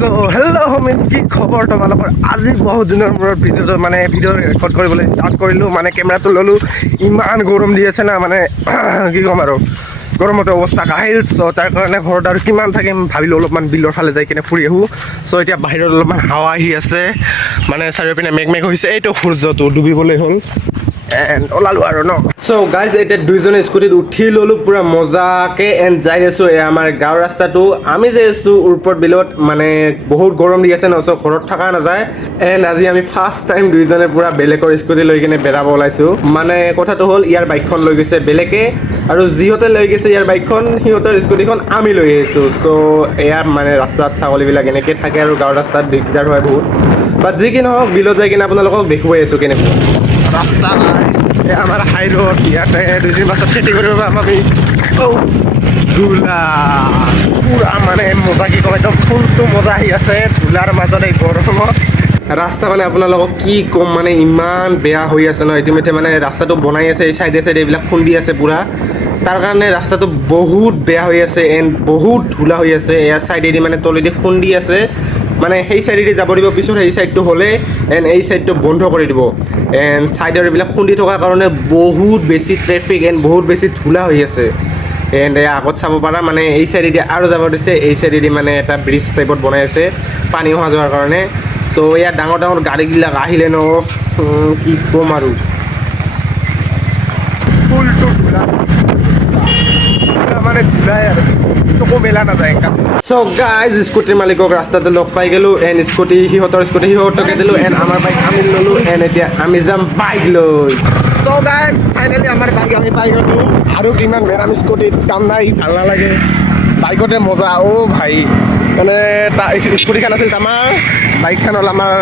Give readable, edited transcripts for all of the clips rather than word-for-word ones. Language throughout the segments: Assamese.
সো হেল্ল' হোমিজ, কি খবৰ তোমালোকৰ? আজি বহুত দিনৰ মূৰত ভিডিঅ' ৰেকৰ্ড কৰিবলৈ ষ্টাৰ্ট কৰিলোঁ। মানে কেমেৰাটো ল'লোঁ, ইমান গৰম দি আছে না, মানে কি ক'ম আৰু, গৰমতে অৱস্থা কাহিল। চ' তাৰ কাৰণে ঘৰত আৰু কিমান থাকিম ভাবিলোঁ, অলপমান বিলৰ ফালে যাই কিনে ফুৰি আহোঁ। চ' এতিয়া বাহিৰত অলপমান হাৱা আহি আছে, মানে চাৰিওপিনে মেঘ হৈছে। এইটো সূৰ্যটো ডুবিবলৈ হ'ল এণ্ড ওলালোঁ আৰু ন। চ' গাইজ, এতিয়া দুইজনে স্কুটিত উঠি ল'লোঁ পুৰা মজাকৈ এণ্ড যাই আছোঁ। এয়া আমাৰ গাঁৱৰ ৰাস্তাটো। আমি যাই আছোঁ উৰপদ বিলত, মানে বহুত গৰম দি আছে ন, চ' ঘৰত থকা নাযায়। এণ্ড আজি আমি ফাৰ্ষ্ট টাইম দুইজনে পুৰা বেলেগৰ স্কুটি লৈ কিনে বেৰাব ওলাইছোঁ। মানে কথাটো হ'ল, ইয়াৰ বাইকখন লৈ গৈছে বেলেগে, আৰু যিহঁতে লৈ গৈছে ইয়াৰ বাইকখন, সিহঁতৰ স্কুটিখন আমি লৈ আহিছোঁ। চ' এয়া মানে ৰাস্তাত ছাগলীবিলাক এনেকৈ থাকে আৰু গাঁৱৰ ৰাস্তাত দিগদাৰ হয় বহুত। বাট যি কি নহওক, বিলত যাই কিনে আপোনালোকক দেখুৱাই আছোঁ কেনেকুৱা ৰাস্তা। আমাৰ হাই ৰোড, ইয়াতে দুদিন পাছত খেতি কৰিব পাম আমি। ধূলা পুৰা মানে মজা, কি ক'ম, একদম ফুলটো মজা আহি আছে ধূলাৰ মাজত এই গৰমত। ৰাস্তা মানে আপোনালোকক কি ক'ম, মানে ইমান বেয়া হৈ আছে ন। ইতিমধ্যে মানে ৰাস্তাটো বনাই আছে, এই চাইডে চাইডে এইবিলাক খুন্দি আছে পূৰা। তাৰ কাৰণে ৰাস্তাটো বহুত বেয়া হৈ আছে এণ্ড বহুত ধূলা হৈ আছে। এয়া চাইডেদি মানে তলেদি খুন্দি আছে, মানে সেই চাইডেদি যাব দিব, পিছত সেই চাইডটো হ'লে এণ্ড এই চাইডটো বন্ধ কৰি দিব। এণ্ড চাইডৰ এইবিলাক খুন্দি থকাৰ কাৰণে বহুত বেছি ট্ৰেফিক এণ্ড বহুত বেছি ধূলা হৈ আছে। এণ্ড আগত চাব পাৰা, মানে এই চাইডেদি আৰু যাব দিছে, এই চাইডেদি মানে এটা ব্ৰিজ টাইপত বনাই আছে পানী অহা যোৱাৰ কাৰণে। চ' ইয়াত ডাঙৰ ডাঙৰ গাড়ীবিলাক আহিলে ন, কি ক'ম আৰু, ফুলটো ধূলা মানে ধূলাই আৰু চকু মেলা নাযায়। চ' গাইজ, স্কুটিৰ মালিকক ৰাস্তাতে লগ পাই গ'লোঁ এণ্ড সিহঁতৰ স্কুটি সিহঁতকে দিলোঁ এণ্ড আমাৰ বাইক আমি ল'লোঁ এণ্ড এতিয়া আমি যাম বাইক লৈ। চ' গাইজ, ফাইনেলি আমাৰ বাইক আমি পাই গ'লোঁ। আৰু কিমান মেৰাম স্কুটিত কাম নাই, ভাল নালাগে, বাইকতে মজা। ভাই, মানে স্কুটিখন আছিল আমাৰ, বাইকখন হ'ল আমাৰ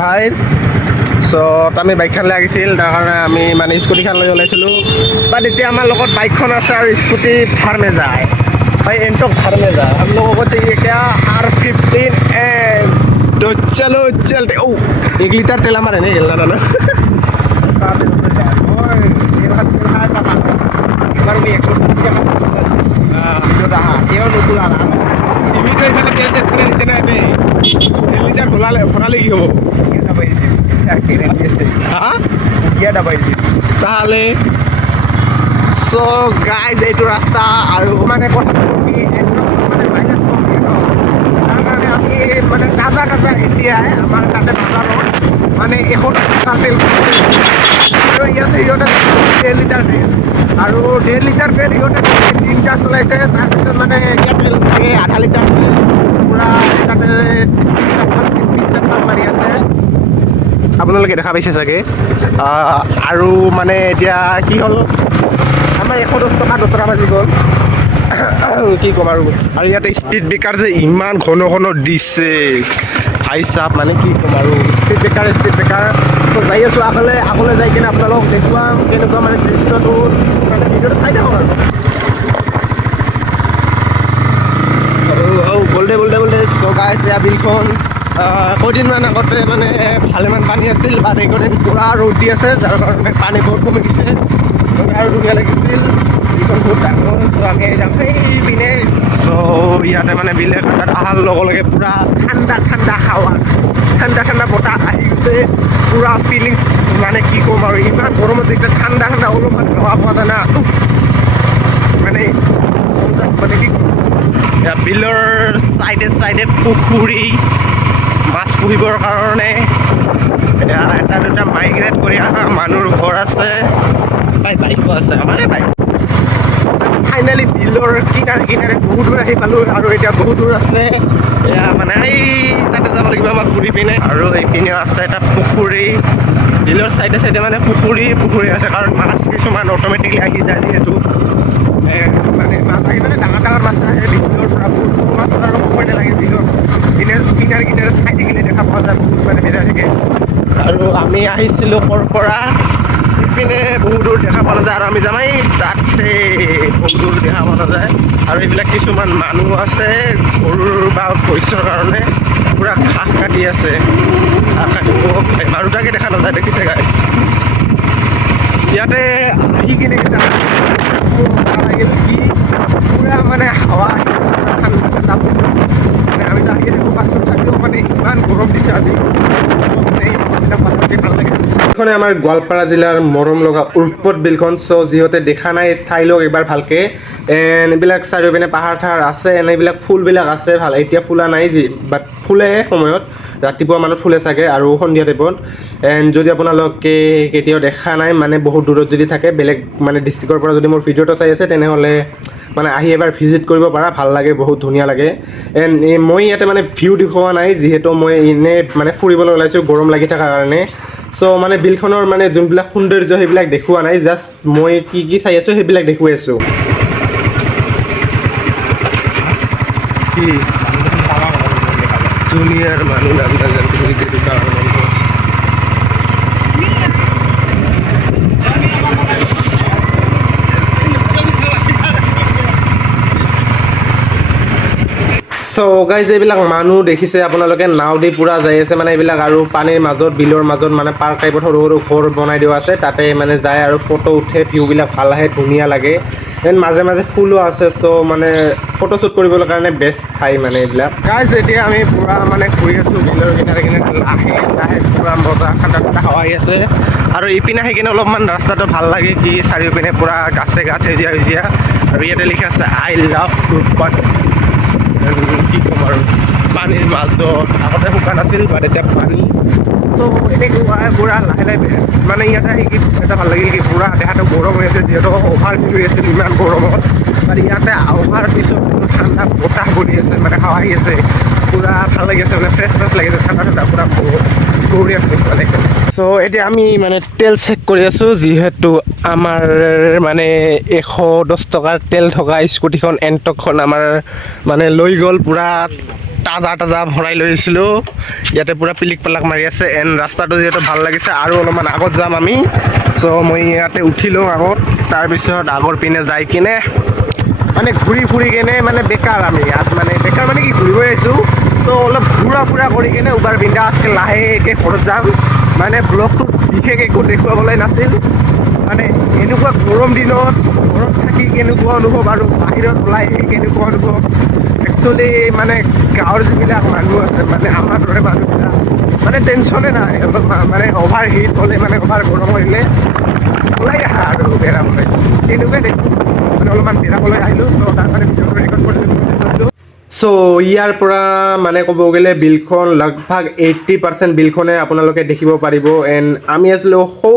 ভাইৰ। চ' আমি বাইকখন লৈ আহিছিল, তাৰ কাৰণে আমি মানে স্কুটিখন লৈ ওলাইছিলোঁ। বাট এতিয়া আমাৰ লগত বাইকখন আছে আৰু স্কুটি ভাৰ মে যায় भाई, एंटो घर में जा। हम लोगों को चाहिए क्या, R15 एंड तो चलो चलते। 1 লিটার তেল আমার এনে গেল না তাহলে। চ' গাইজ, এইটো ৰাস্তা আৰু মানে কথাটো কি, মানে মাইনাছ কম দিয়ে ন, তাৰ কাৰণে আমি মানে তাজা এতিয়াই আমাৰ তাতে নাজানো, মানে 100 তেল আৰু ইয়াতে সিহঁতে 1.5 লিটাৰ তেল, আৰু 1.5 লিটাৰ তেল সিহঁতে 3টা চলাইছে। তাৰপিছত মানে ইয়াত তেল থাকে আধা লিটাৰ তেল, পূৰা তাতে 3 মাৰি আছে, আপোনালোকে দেখা পাইছে চাগে। আৰু মানে এতিয়া কি হ'ল, আমাৰ 110 টকা দতৰা বাজি গ'ল, কি ক'ম আৰু ইয়াতে স্পীড ব্ৰেকাৰ যে ইমান ঘন ঘন দিছে ভাই চাপ, মানে কি ক'ম আৰু, স্পীড ব্ৰেকাৰ। চ' যাই আছোঁ আগলৈ যাই কিনে আপোনালোকক দেখুৱাম কেনেকুৱা মানে দৃশ্যটো, মানে ভিডিঅ'টো চাই থাকক আৰু বলদে চ' গাইজ, এয়া বিলখন কেইদিনমান আগতে মানে ভালেমান পানী আছিল, বাট এইকেইদিন পূৰা ৰ'দ দি আছে, যাৰ কাৰণে পানী বহুত কমি গৈছে আৰু ধুনীয়া লাগিছিল। বিলখন বহুত ডাঙৰ। চ' আমি যাম সেইপিনে। চ' ইয়াতে মানে বিলৰ কাষত অহাৰ লগে লগে পূৰা ঠাণ্ডা হাৱা, ঠাণ্ডা বতাহ আহি গৈছে, পূৰা ফিলিংছ, মানে কি ক'ম আৰু, ইমান গৰমত যেতিয়া ঠাণ্ডা অলপমান হাৱা পোৱা যায় না, মানে কি ক'ম। বিলৰ চাইডে পুখুৰী, মাছ পুহিবৰ কাৰণে এটা দুটা মাইগ্ৰেট কৰি অহা মানুহৰ ঘৰ আছে, বাইকো আছে, আমাৰে বাইক। ফাইনেলি বিলৰ কিনাৰে বহুত দূৰ আহি পালোঁ, আৰু এতিয়া বহুত দূৰ আছে। এয়া মানে এই তাতে যাব লাগিব আমাক ঘূৰি পিনে, আৰু এইপিনেও আছে এটা পুখুৰী। বিলৰ চাইডে মানে পুখুৰী আছে, কাৰণ মাছ কিছুমান অট'মেটিকলি আহি যায়, যিহেতু মানে মাছ আহি মানে ডাঙৰ মাছ আহে বিলৰ পৰা, বহুত মাছ আৰু সময় নালাগে। বিলৰ কিনাৰে চাই থাকিলে দেখা পোৱা যায়, বহুত মানে বেয়া থাকে। আৰু আমি আহিছিলোঁ ক'ৰ পৰা, ইপিনে বহুত দূৰ দেখা পোৱা নাযায়, আৰু আমি যাম এই তাতে, বহুত দূৰ দেখা পোৱা নাযায়। আৰু এইবিলাক কিছুমান মানুহ আছে গৰুৰ বা ভৈঁচৰ কাৰণে পূৰা ঘাঁহ কাটি আছে, ঘাঁহ কাটিব, মানুহটাকে দেখা নাযায়, দেখিছে গাইজ। ইয়াতে আহি কিনে লাগিল কি পুৰা মানে হাৱা ঠাণ্ডা মানে আমি আহি থাকোঁ পাছত থাকিও মানে ইমান গৰম দিছে আজি ভাল লাগে। এইখনে আমাৰ গোৱালপাৰা জিলাৰ মৰম লগা উৰ্পদ বিলখন। চ' যিহেতু দেখা নাই চাই লওক এবাৰ ভালকৈ। এণ্ড এইবিলাক চাৰিওপিনে পাহাৰ ঠাৰ আছে, এণ্ড এইবিলাক ফুলবিলাক আছে ভাল, এতিয়া ফুলা নাই বাট ফুলে সময়ত ৰাতিপুৱা মানত ফুলে চাগে আৰু সন্ধিয়া টাইপত। এণ্ড যদি আপোনালোকে কেতিয়াও দেখা নাই মানে বহুত দূৰত যদি থাকে বেলেগ মানে ডিষ্ট্ৰিক্টৰ পৰা যদি মোৰ ভিডিঅ'টো চাই আছে তেনেহ'লে মানে আহি এবাৰ ভিজিট কৰিব পাৰা, ভাল লাগে, বহুত ধুনীয়া লাগে। এণ্ড মই ইয়াতে মানে ভিউ দেখুওৱা নাই যিহেতু মই এনেই মানে ফুৰিবলৈ ওলাইছোঁ গৰম লাগি থকাৰ কাৰণে। চ' মানে বিলখনৰ মানে যোনবিলাক সৌন্দৰ্য সেইবিলাক দেখুওৱা নাই, জাষ্ট মই কি কি চাই আছোঁ সেইবিলাক দেখুৱাই আছোঁ। কি দুনিয়াৰ মানুহ চ' গাইজ এইবিলাক মানুহ দেখিছে আপোনালোকে নাও দি পূৰা যাই আছে মানে এইবিলাক আৰু পানীৰ মাজত বিলৰ মাজত মানে পাৰ্ক টাইপত সৰু সৰু ঘৰ বনাই দিয়া আছে, তাতে মানে যায় আৰু ফটো উঠে, ভিউবিলাক ভাল আহে, ধুনীয়া লাগে। দেন মাজে মাজে ফুলো আছে, চ' মানে ফটোশ্বুট কৰিবলৈ কাৰণে বেষ্ট ঠাই মানে এইবিলাক। গাইজ এতিয়া আমি পূৰা মানে ঘূৰি আছোঁ বিলৰ কিনাৰে কিনাৰে, লাহে লাহে পূৰা মজা ঠাণ্ডা ঠাণ্ডা হাৱা আহি আছে। আৰু ইপিনে আহি কিনে অলপমান ৰাস্তাটো ভাল লাগে কি চাৰিওপিনে পূৰা গাছে গাছ সেউজীয়া সেউজীয়া, আৰু ইয়াতে লিখা আছে আই লাভ উৰ্পদ। কি ক'ম আৰু পানীৰ মাজত আগতে শুকান আছিল বাট এতিয়া পানী। চ' এনেকুৱা পূৰা লাহে লাহে মানে ইয়াতে আহি কি এটা ভাল লাগিল কি পূৰা দেহাটো গৰম হৈ আছে যিহেতু অভাৰ হিট হৈ আছিল ইমান গৰমত, আৰু ইয়াতে অভাৰ পিছত ঠাণ্ডা বতাহ বলি আছে মানে হাৱা আহি আছে, পূৰা ভাল লাগি আছে মানে ফ্ৰেছ ফ্ৰেছ লাগি আছে, ঠাণ্ডা ঠাণ্ডা পূৰা বঢ়িয়া ফ্ৰেছ মানে। চ' এতিয়া আমি মানে তেল চেক কৰি আছোঁ যিহেতু আমাৰ মানে 110 টকাৰ তেল থকা স্কুটিখন এণ্টকখন আমাৰ মানে লৈ গ'ল, পূৰা তাজা তাজা ভৰাই লৈ আহিছিলোঁ। ইয়াতে পূৰা পিলিক পালাক মাৰি আছে, এণ্ড ৰাস্তাটো যিহেতু ভাল লাগিছে আৰু অলপমান আগত যাম আমি। চ' মই ইয়াতে উঠি লওঁ আগত, তাৰপিছত আগৰ পিনে যাই কিনে মানে ঘূৰি ফুৰি কেনে মানে বেকাৰ আমি ইয়াত মানে বেকাৰ মানে কি ঘূৰিব আহিছোঁ। চ' অলপ ঘূৰা ফুৰা কৰি কেনে উবাৰ বিন্দাছকৈ লাহেকৈ ঘৰত যাম। মানে ব্লগটোত বিশেষ একো দেখুৱাবলৈ নাছিল, মানে এনেকুৱা গৰম দিনত ঘৰত থাকি কেনেকুৱা অনুভৱ আৰু বাহিৰত ওলাই কেনেকুৱা অনুভৱ। একচুৱেলি মানে গাঁৱৰ যিবিলাক মানুহ আছে মানে আমাৰ দৰে মানুহবিলাক মানে টেনশ্যনে নাই, অলপ মানে অভাৰ হিট হ'লে মানে অভাৰ গৰম হ'লে ওলাই আহা আৰু বেৰাবলৈ তেনেকুৱাই দেখোঁ মানে অলপমান বেৰাবলৈ আহিলোঁ। চ' তাৰ কাৰণে ভিডিঅ'টো ৰেকৰ্ড কৰিলোঁ। চ' ইয়াৰ পৰা মানে ক'ব গ'লে বিলখন লগভাগ 80% বিলখনে আপোনালোকে দেখিব পাৰিব। এণ্ড আমি আছিলোঁ সৌ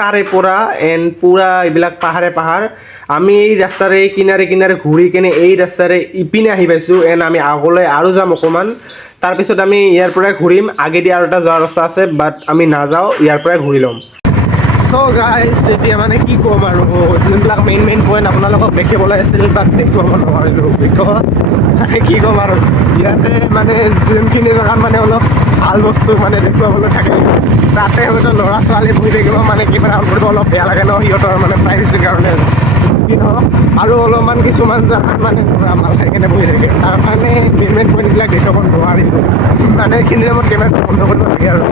তাৰে পৰা এণ্ড পূৰা এইবিলাক পাহাৰে পাহাৰ, আমি এই ৰাস্তাৰে কিনাৰে কিনাৰে ঘূৰি কেনে এই ৰাস্তাৰে ইপিনে আহি পাইছোঁ। এণ্ড আমি আগলৈ আৰু যাম অকণমান, তাৰপিছত আমি ইয়াৰ পৰাই ঘূৰিম, আগেদি আৰু এটা যোৱাৰ ৰাস্তা আছে বাট আমি নাযাওঁ, ইয়াৰ পৰাই ঘূৰি ল'ম। চ' গাইজ এতিয়া মানে কি ক'ম আৰু যোনবিলাক মেইন পইণ্ট আপোনালোকক দেখিবলৈ আছিল তাত দেখুৱাব নোৱাৰিলোঁ, বিকজ কি ক'ম আৰু ইয়াতে মানে যোনখিনি জেগাত মানে অলপ ভাল বস্তু মানে দেখুৱাবলৈ থাকে তাতে হয়তো ল'ৰা ছোৱালী বহি থাকিব মানে কিবা কৰিব অলপ বেয়া লাগে ন, সিহঁতৰ মানে প্ৰাইভেচিৰ কাৰণে কি নহওক, আৰু অলপমান কিছুমান জেগাত মানে পুৰা মাল খাই কেনে বহি থাকে, তাৰ কাৰণে মেইন পইণ্টবিলাক দেখুৱাব নোৱাৰিলোঁ। মানে এইখিনি টাইমত কেমেৰাটো বন্ধ কৰিব লাগে আৰু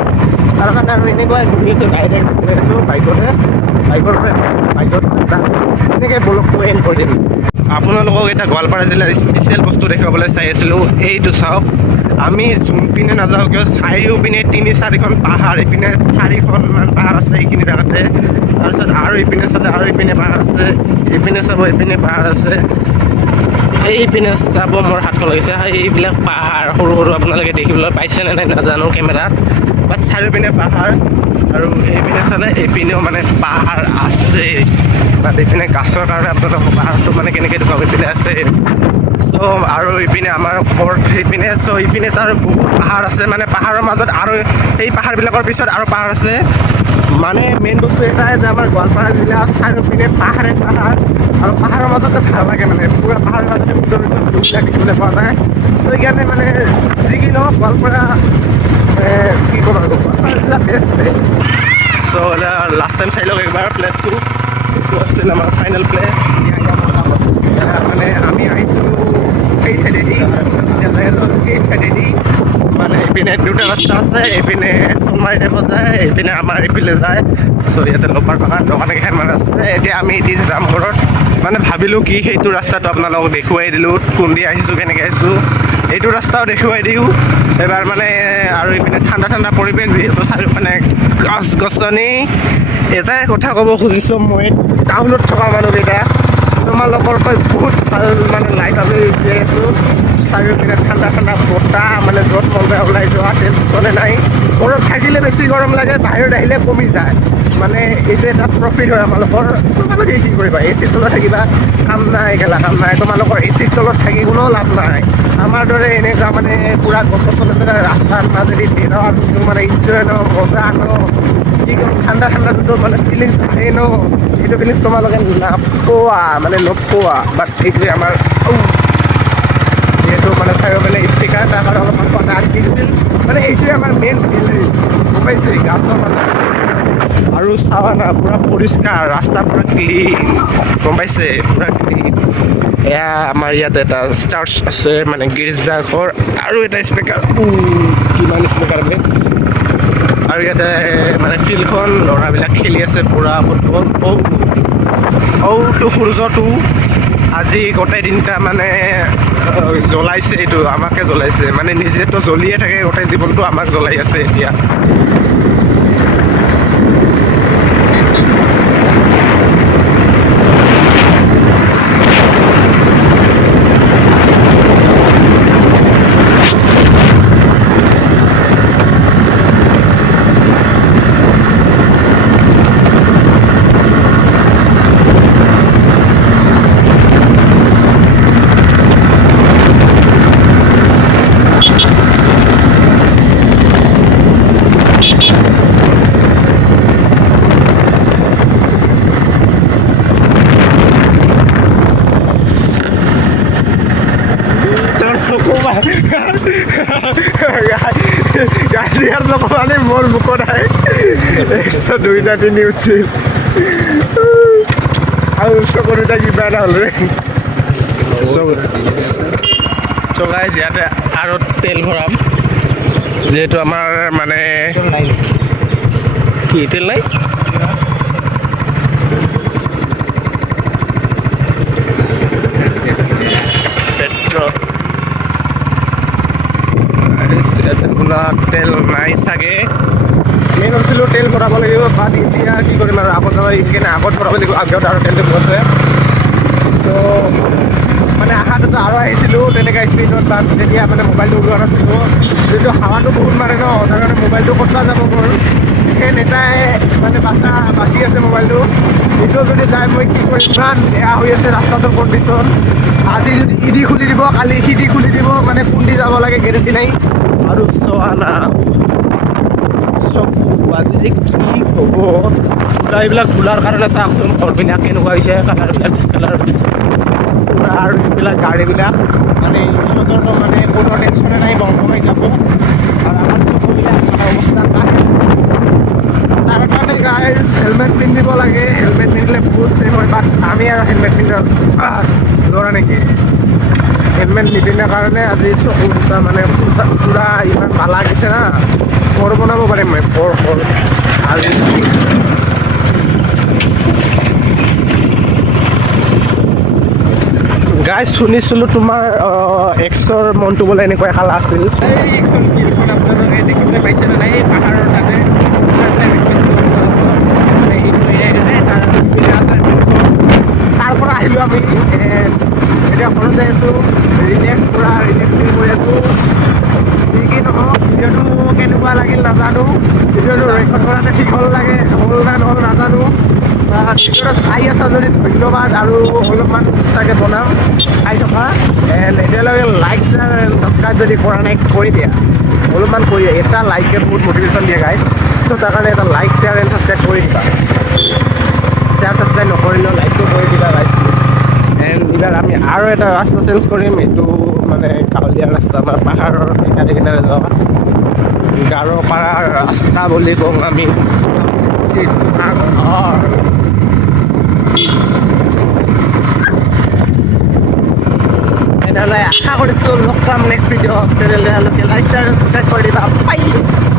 তাৰ কাৰণে আৰু এনেকুৱাই ঘূৰি আছোঁ, ডাইৰেক্ট ঘূৰি আছোঁ বাইকত এনেকৈ ব্লগটো এণ্ড কৰি দিম। আপোনালোকক এটা গোৱালপাৰা জিলাৰ স্পেচিয়েল বস্তু দেখুৱাবলৈ চাই আছিলোঁ, এইটো চাওক। আমি যোনপিনে নাযাওঁ কিয় চাৰিওপিনে 3-4খন পাহাৰ, এইপিনে 4খনমান পাহাৰ আছে এইখিনি জেগাতে, তাৰপিছত আৰু ইপিনে চালে আৰু ইপিনে পাহাৰ আছে, ইপিনে চাব ইপিনে পাহাৰ আছে, এইপিনে চাব মোৰ হাতখন লাগিছে এইবিলাক পাহাৰ সৰু সৰু আপোনালোকে দেখিবলৈ পাইছেনে নাই নাজানো কেমেৰাত, বাট চাৰিওপিনে পাহাৰ আৰু এইপিনে চালে এইপিনেও মানে পাহাৰ আছে, বাট এইপিনে গাছৰ কাৰণে আপোনালোকৰ পাহাৰটো মানে কেনেকৈ দেখুৱাব এইপিনে আছে। চ' আৰু ইপিনে আমাৰ ঘৰত সেইপিনে, চ' ইপিনে তাৰ বহুত পাহাৰ আছে, মানে পাহাৰৰ মাজত আৰু এই পাহাৰবিলাকৰ পিছত আৰু পাহাৰ আছে। মানে মেইন বস্তু এটাই যে আমাৰ গোৱালপাৰা জিলা চাৰিওপিনে পাহাৰে পাহাৰ, আৰু পাহাৰৰ মাজতে ভাল লাগে মানে পুৰা পাহাৰৰ মাজতে ভিউবিলাক দেখিবলৈ পোৱা যায়। চ' সেইকাৰণে মানে যি কি নহওক গোৱালপাৰা কি ক'ম আৰু গোৱালপাৰা জিলা বেষ্ট প্লেচ। চ' লাষ্ট টাইম চাই লওক একবাৰ প্লেচটো, এইটো আছিল আমাৰ ফাইনেল প্লেচ। মানে আমি আহিছিলোঁ এই চাইডেদি, এতিয়া যাই আছোঁ এই চাইডেদি, মানে এইপিনে দুটা ৰাস্তা আছে, এইপিনে সোণমাৰী টাইপত যায়, এইপিনে আমাৰ এইপিনে যায়। চ' ইয়াতে লোপাৰ দোকান কেইখনমান আছে। এতিয়া আমি এদিন যাম ঘৰত, মানে ভাবিলোঁ কি সেইটো ৰাস্তাটো আপোনালোকক দেখুৱাই দিলোঁ, কোনদি আহিছোঁ কেনেকৈ আহিছোঁ, এইটো ৰাস্তাও দেখুৱাই দিওঁ এবাৰ মানে। আৰু এইপিনে ঠাণ্ডা ঠাণ্ডা পৰিৱেশ, যিহেতু চাৰিওপিনে গছ গছনি। এটাই কথা ক'ব খুজিছোঁ, মই টাউনত থকা মানুহকেইটা, তোমালোকৰ বহুত ভাল মানে লাইফ আমি জীয়াই আছোঁ। চাৰিওপিনে ঠাণ্ডা ঠাণ্ডা বতাহ, মানে য'ত মন যায় ওলাই যোৱা, টেনশ্যনে নাই। ঘৰত থাকিলে বেছি গৰম লাগে, বাহিৰত আহিলে কমি যায়। মানে এইটো এটা প্ৰফিট হয় আমালোকৰ। তোমালোকে কি কৰিবা, এ চিৰ তলত থাকিবা, কাম নাই, গেলা কাম নাই। তোমালোকৰ এ চিৰ তলত থাকি কোনো লাভ নাই। আমাৰ দৰে এনেকুৱা মানে পূৰা গছৰ তলত ৰাস্তাৰ মাজেদি বেৰাৰ যোনটো মানে ইনজয় ন, মজা ন, কি ক'ম, ঠাণ্ডা ঠাণ্ডা যোনটো মানে ফিলিংছ আহে ন, সেইটো ফিলিংছ তোমালোকে নাপোৱা, মানে নোপোৱা। বাট এইটোৱে আমাৰ যিহেতু মানে চাৰিওপিনে স্পীকাৰ, তাৰ কাৰণে অলপমান কথা আটকি দিছিল। মানে এইটোৱে আমাৰ মেইন ফিলিংছ, গম পাইছে, গাছৰ মানে। আৰু চাৱা না, পূৰা পৰিষ্কাৰ ৰাস্তা, পূৰা ক্লিন, গম পাইছে, পূৰা ক্লিন। এয়া আমাৰ ইয়াত এটা চাৰ্চ আছে, মানে গীৰ্জাঘৰ, আৰু এটা স্পীকাৰ, কিমান স্পীকাৰ বে। আৰু ইয়াতে মানে ফিল্ডখন, ল'ৰাবিলাক খেলি আছে পূৰা ফুটবল। ঔটো সূৰ্যটো আজি গোটেই দিনটা মানে জ্বলাইছে, এইটো আমাকে জ্বলাইছে, মানে নিজেতো জ্বলিয়ে থাকে গোটেই জীৱনটো, আমাক জ্বলাই আছে এতিয়া। গাজিয়াৰ মানে মোৰ মুখত আহে 102টা তিনি উঠিছিল আৰু চকুটা কিবা এটা হ'ল ৰে। চগাই ইয়াতে আৰু তেল ভৰাম, যিহেতু আমাৰ মানে কি তেল নাই। তেল নাই চাগে, মেইন হৈছিলোঁ তেল ভৰাব লাগিব। ভাত এতিয়া কি কৰিম আৰু, আগত সেইকাৰণে আগত ভৰাব লাগিব, আগত আৰু তেলটো আছে। তো মানে আহাটোতো আৰু আহিছিলোঁ তেনেকৈ স্পীডত, বা তেতিয়া মানে মোবাইলটো ওলোৱা নাছিলোঁ, যিহেতু হাৱাটো বহুত মাৰে ন, তাৰ কাৰণে মোবাইলটো ক'তবা যাব মোৰ। সেই নেতাই মানে বাচি আছে মোবাইলটো, এইটো যদি যায় মই কি কৰিম, ইমান বেয়া হৈ আছে ৰাস্তাটোৰ কণ্ডিশ্যন। আজি যদি ইডি খুলি দিব, কালি সিডি খুলি দিব, মানে কোনদি যাব লাগে গেৰেণ্টি নাই। আৰু চোৱা না চব আজি যে কি হ'ব, এইবিলাক খোলাৰ কাৰণে চাওকচোন ঘৰবিলাক কেনেকুৱা হৈছে, কালাৰবিলাক ডিছকালাৰ পূৰা। আৰু এইবিলাক গাড়ীবিলাক মানে ইহঁতৰতো মানে কোনো টেনশ্যনে নাই, বন্ধ হৈ যাব। আৰু আমাৰ চকুবিলাক মানে অৱস্থা নাই। তাৰ কাৰণে গাইজ হেলমেট পিন্ধিব লাগে, হেলমেট পিন্ধিলে বহুত ছেফ হয়। বাট আমি আৰু হেলমেট পিন্ধাৰ ল'ৰা নেকি, হেলমেট নিপিন্ধাৰ কাৰণে আজি চকু দুটা মানে পূৰা ইমান পালা দিছে না, ঘৰ বনাব পাৰিম মই, ঘৰ আজি। গাইজ শুনিছিলোঁ তোমাৰ এক্সৰ মনটো বোলে এনেকুৱা কালা আছিল। এইখন বিলখন আপোনালোকে দেখিবলৈ পাইছেনে নাই, এই পাহাৰৰ তাতে তাৰ পৰা আহিলোঁ আমি, এতিয়া ঘৰত যাই আছোঁ, ৰিলেক্স ফিল কৰি আছোঁ। যি কি নহওক, ভিডিঅ'টো কেনেকুৱা লাগিল নাজানো, ভিডিঅ'টো ৰেকৰ্ড কৰাতে ঠিক হ'ল না নহ'ল নাজানো। ভিডিঅ'টো চাই আছা যদি ধন্যবাদ, আৰু অলপমান চাগে বনাম চাই থকা। এণ্ড এতিয়ালৈকে লাইক ছাবস্ক্ৰাইব যদি কৰা নাই কৰি দিয়া, অলপমান কৰি দিয়া। এটা লাইকে বহুত মটিভেশ্যন দিয়ে গাইজ। চ' তাৰ কাৰণে এটা লাইক শ্বেয়াৰ এণ্ড ছাবস্ক্ৰাইব কৰি দিবা। শ্বেয়াৰ ছাবস্ক্ৰাইব নকৰিলেও লাইকটো কৰি দিবা গাইজ। এণ্ড এইবাৰ আমি আৰু এটা ৰাস্তা চেঞ্জ কৰিম, এইটো মানে গাঁৱলীয়া ৰাস্তা, আমাৰ পাহাৰৰ কিনাৰে কিনাৰে যোৱা গাৰোপাৰাৰ ৰাস্তা বুলি কওঁ আমি। তেনেহ'লে আশা কৰিছোঁ লগ পাম নেক্সট ভিডিঅ' তেনেহ'লে লাইক শ্বেয়াৰ ছাবস্ক্ৰাইব কৰি দিবা বাই